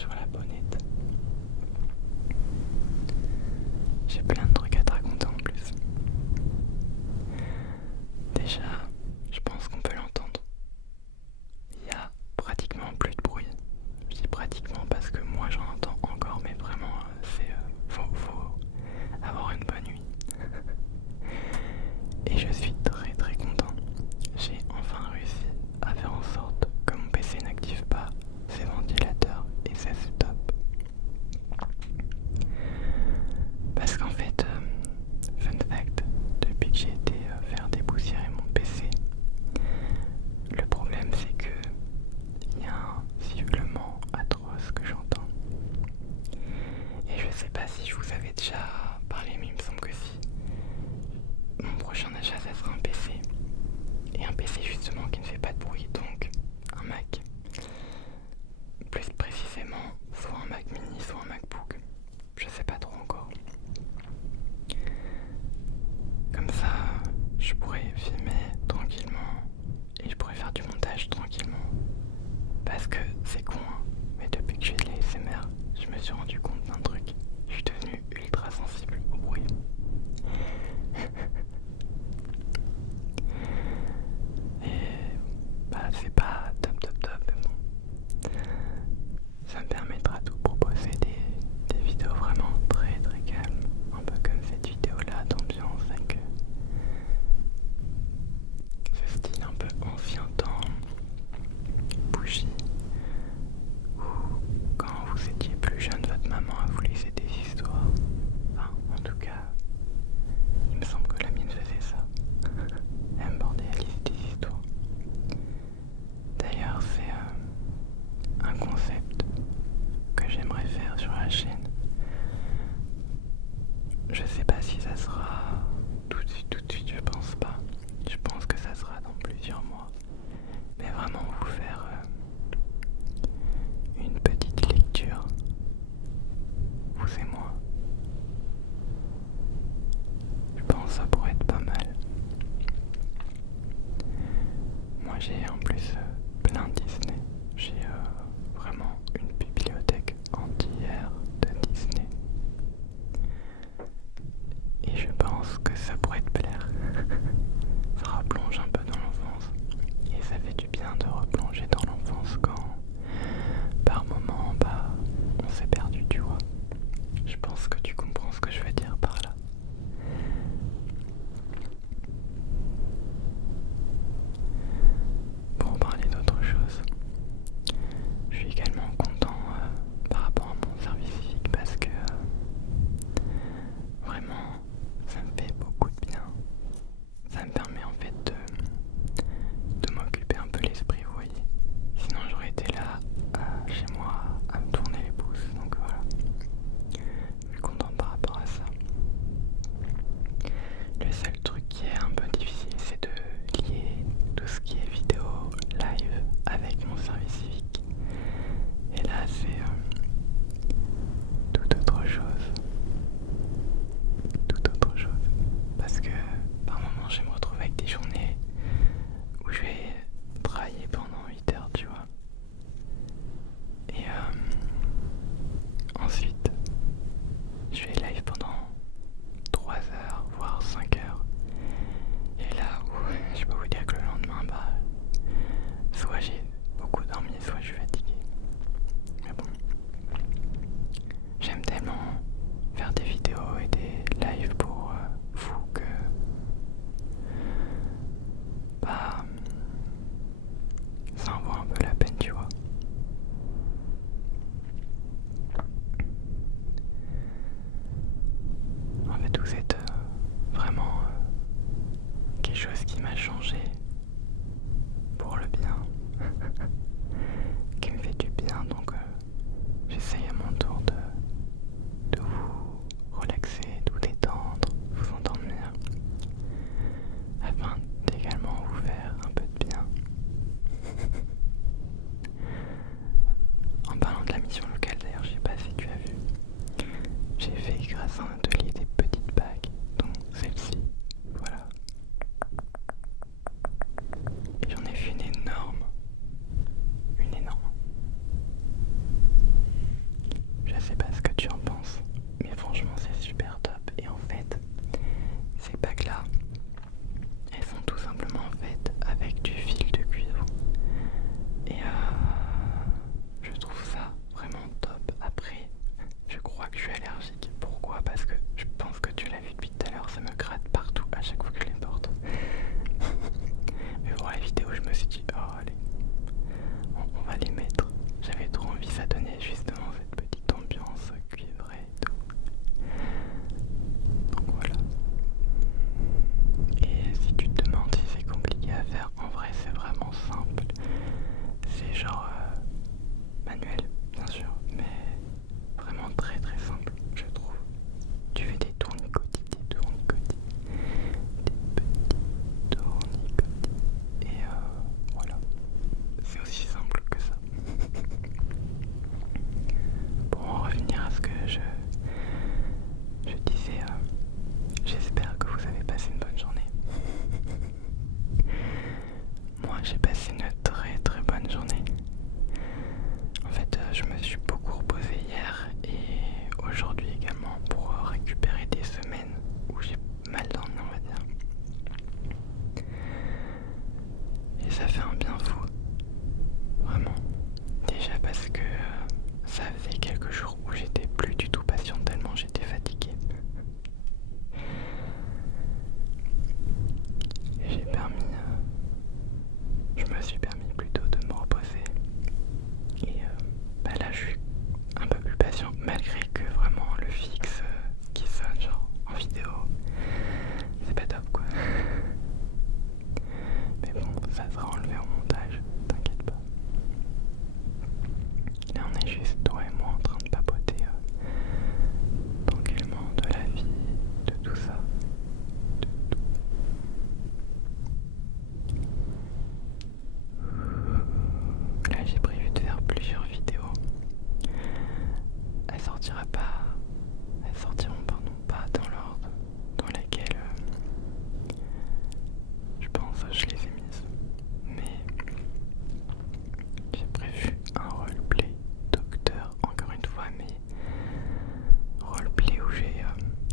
sur la bonnette. J'ai plein de trucs à te raconter en plus. Déjà, je pense qu'on peut l'entendre. Il y a pratiquement plus de bruit. Je dis pratiquement parce que moi j'en entends encore, mais vraiment, faut avoir une bonne nuit. Et je suis très très content. J'ai enfin réussi à faire en sorte que mon PC n'active pas ses ventilateurs et ça c'est top. Parce qu'en fait, fun fact, depuis que j'ai été faire dépoussiérer mon PC, le problème c'est que il y a un sifflement atroce que j'entends. Et je sais pas si je vous avais déjà parlé, mais il me semble que si. Mon prochain achat, ça sera un PC. Et un PC justement qui ne fait pas de bruit, donc un Mac. Plus précisément, soit un Mac mini, soit un MacBook. Je sais pas trop encore. Comme ça, je pourrais filmer tranquillement et je pourrais faire du montage tranquillement. Parce que c'est con, hein, mais depuis que j'ai de l'ASMR, je me suis rendu compte d'un truc. Je suis devenu ultra sensible au bruit. Et bah c'est pas top, mais bon. Ça me permettra de vous proposer des vidéos vraiment très très calmes. Un peu comme cette vidéo là d'ambiance avec ce style un peu ancien temps, bougie. Ou quand vous étiez plus jeune, votre maman a vous laissé des histoires. Enfin, en tout cas, il me semble que la mienne faisait ça. Elle me bordait à lire des histoires. D'ailleurs, c'est un concept que j'aimerais faire sur la chaîne. Je sais pas si ça sera tout de suite, je pense pas. Je pense que ça sera dans plusieurs mois. Mais vraiment vous faire une petite lecture, vous et moi. Je pense que ça pourrait être pas mal. Moi j'ai en plus plein de Disney. J'ai vraiment une bibliothèque entière de je me suis beaucoup reposé hier et aujourd'hui également pour récupérer des semaines où j'ai mal dormi, on va dire. Et ça fait un bien fou, vraiment. Déjà parce que ça faisait quelques jours où j'étais plus du tout patient tellement j'étais fatigué. Et je me suis permis plutôt de me reposer. Et là je suis un peu plus patient malgré que vraiment le fixe qui sonne genre en vidéo, c'est pas top quoi. Mais bon, ça sera enlevé au montage, t'inquiète pas. Là on est juste toi et moi en train de papoter tranquillement de la vie, de tout ça. De tout. Là j'ai prévu de faire plusieurs vidéos. Elles sortiront pas dans l'ordre dans lequel je pense je les ai mises. Mais j'ai prévu un roleplay docteur, encore une fois, mais roleplay où j'ai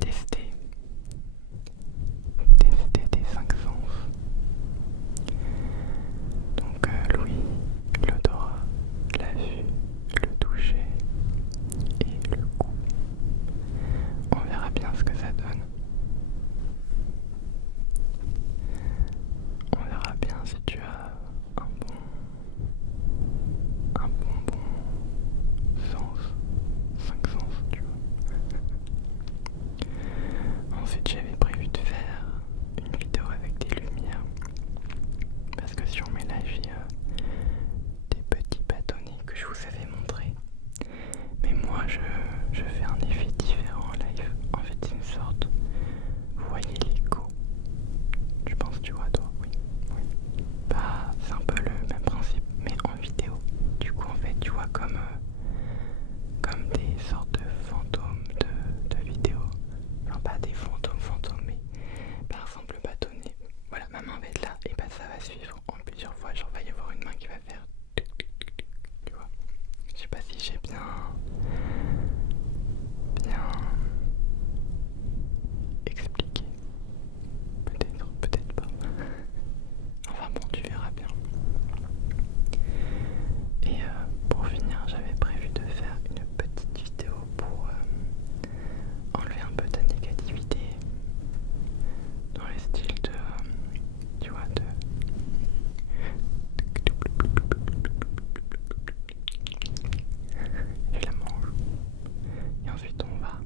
testé des 5 sens. Donc l'ouïe, l'odorat, la vue, le toucher et le goût. On verra bien ce que ça donne. On verra bien si tu as un bon sens, 5 sens, tu vois. Ensuite, j'avais prévu de faire une vidéo avec des lumières parce que sur mes lives, il y a des petits bâtonnets que je vous avais montrés. Mais moi, je fais un effet différent en live. En fait, c'est une sorte. Vous voyez l'écho? Je pense que tu vois, toi, oui. Bah, c'est un peu le même principe, mais en vidéo. Du coup, en fait, tu vois comme des sortes de fantômes de vidéos. Enfin, pas des fantômes, mais par exemple, le bâtonnet. Voilà, ma main va être là, et bah, ça va suivre en plusieurs fois. Genre, va y avoir une main qui va faire. Tu vois? Je sais pas si j'ai bien expliqué. Peut-être pas. Enfin bon, tu verras bien. Et pour finir, j'avais prévu de faire une petite vidéo pour enlever un peu ta négativité dans le style de, tu vois, je la mange et ensuite on va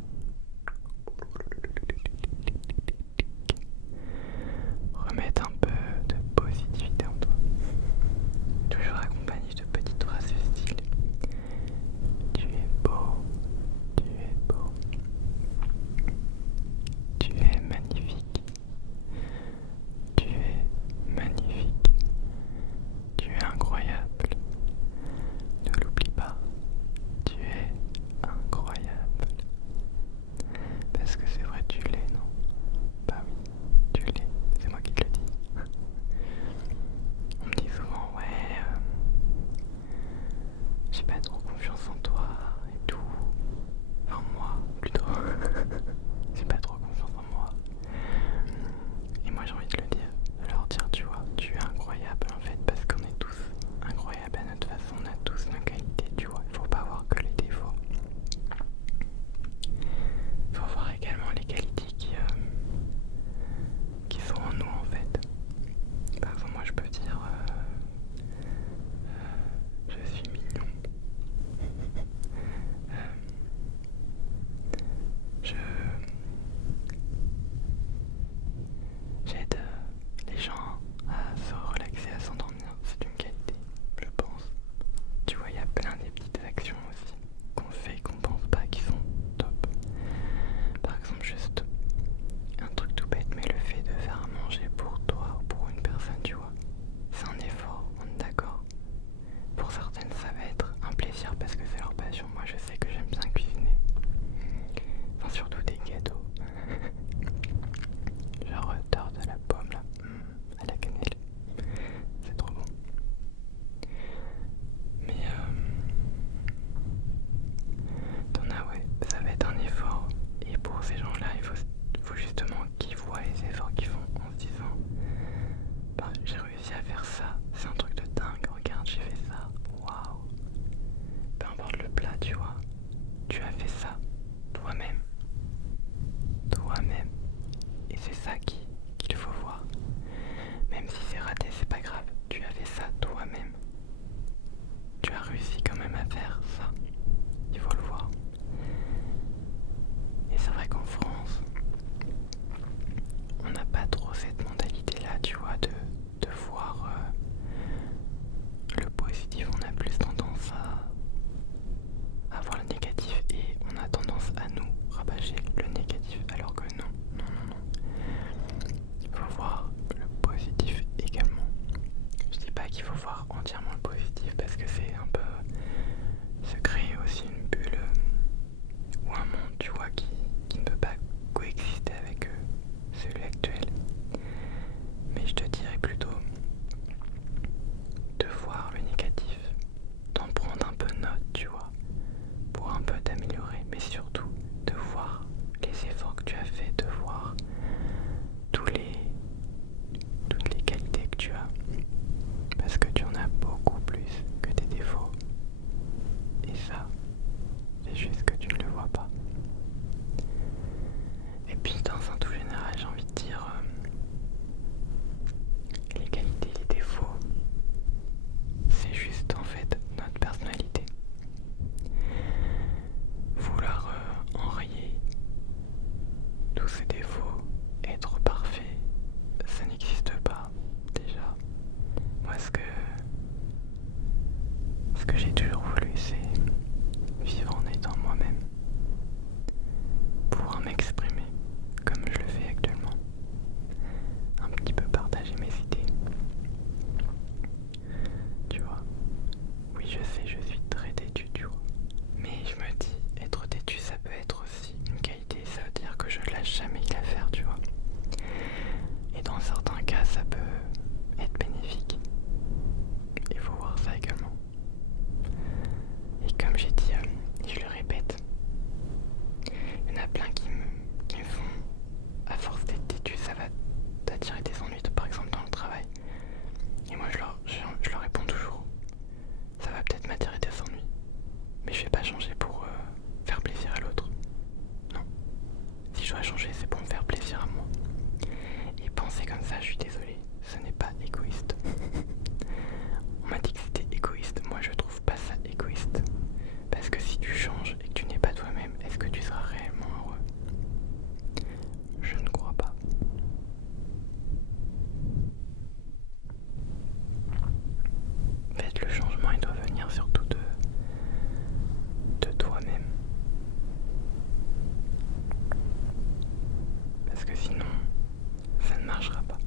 ces gens-là, faut justement qu'ils voient les efforts qu'ils font en se disant bah, j'ai réussi à faire ça, c'est un truc de dingue, regarde, j'ai fait ça, waouh. Peu importe le plat, tu vois, tu as fait ça toi-même. Toi-même. Et c'est ça qu'il faut voir. Même si c'est raté, c'est pas grave, tu as fait ça toi-même. Tu as réussi quand même à faire ça. Il faut le voir. Et c'est vrai qu'en France, on n'a pas trop cette mentalité-là, tu vois, de voir le positif. On a plus tendance à voir le négatif et on a tendance à nous rabâcher le négatif. Alors que non, non, non, non. Il faut voir le positif également. Je dis pas qu'il faut voir entièrement le positif parce que c'est un peu se créer aussi une bulle ou un monde, tu vois, qui ne peut pas coexister avec celui actuel. Mais je te dirais plutôt de voir le négatif, d'en prendre un peu note, tu vois, pour un peu t'améliorer, mais surtout de voir les efforts que tu as fait, de voir toutes les qualités que tu as, parce que tu en as beaucoup plus que tes défauts. Et ça, c'est juste que tu ne le vois pas. Et puis dans un tout général, j'ai envie de dire les qualités et les défauts, c'est juste en fait notre personnalité. Vouloir enrayer tous ces défauts, être parfait, ça n'existe pas déjà. Moi ce que j'ai toujours voulu, c'est vivre en étant moi-même, pouvoir m'exprimer comme je le fais actuellement, un petit peu partager mes idées. Tu vois, oui je sais, je suis très têtu, tu vois. Mais je me dis, être têtu ça peut être aussi une qualité, ça veut dire que je lâche jamais l'affaire, tu vois. Et dans certains cas ça peut être bénéfique. Il faut voir ça également. Et comme j'ai dit, je le répète, il y en a plein qui me font, à force d'être têtu, ça va t'attirer des ennuis, par exemple dans le travail. Et moi je leur réponds toujours, ça va peut-être m'attirer des ennuis, mais je vais pas changer pour faire plaisir à l'autre. Non. Si je dois changer, c'est pour me faire plaisir à moi. Et penser comme ça, je suis désolé, ce n'est pas égoïste. On m'a dit que c'était égoïste, moi je trouve pas ça égoïste. Parce que si tu changes et que tu n'es pas toi-même, est-ce que tu seras réellement heureux? Je ne crois pas. En fait, le changement, il doit venir surtout de toi-même. Parce que sinon, ça ne marchera pas.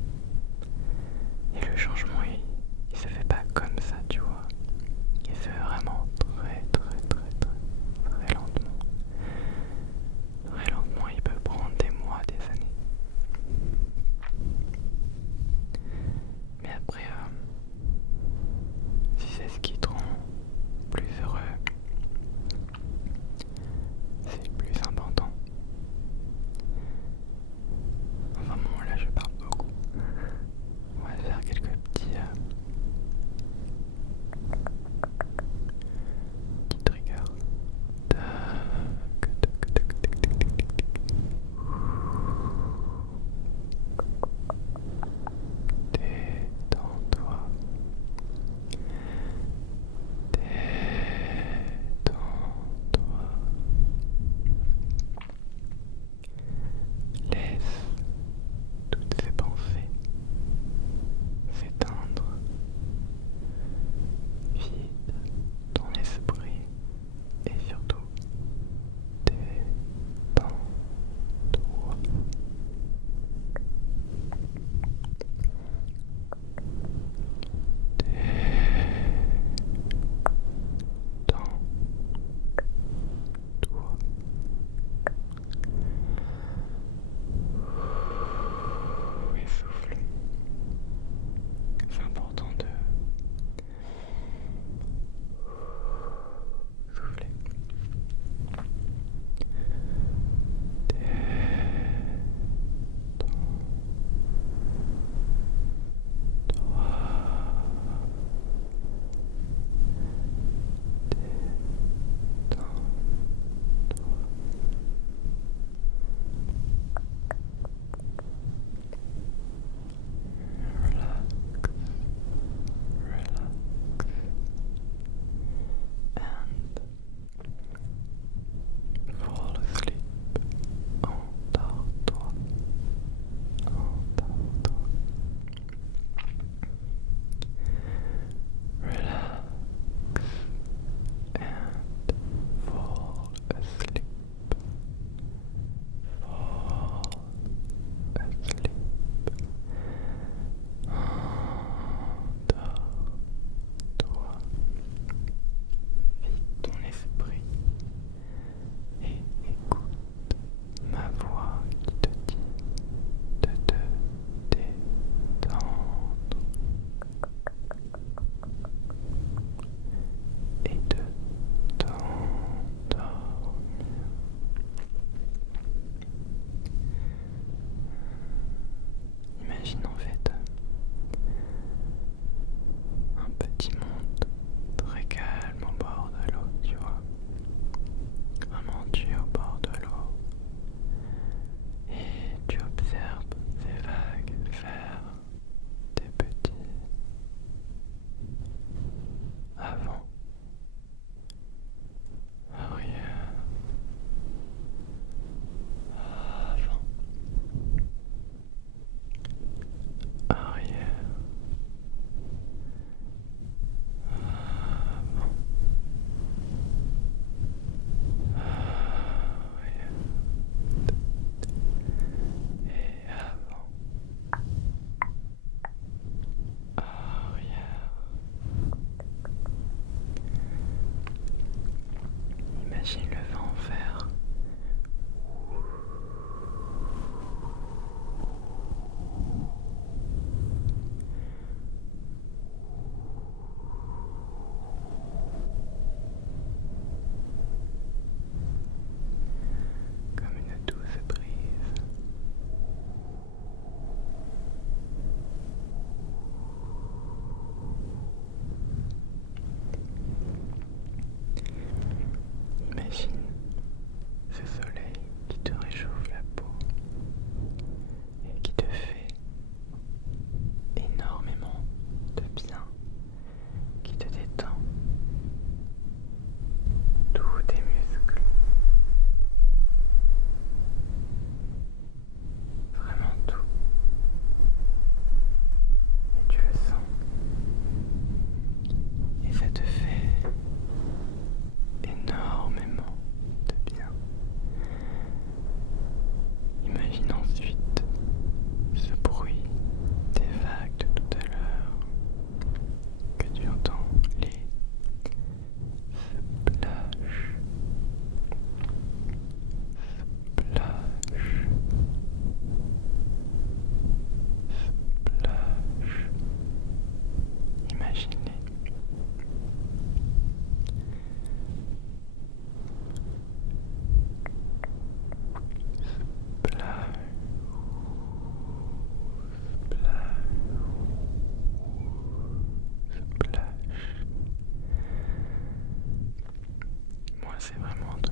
c'est vraiment un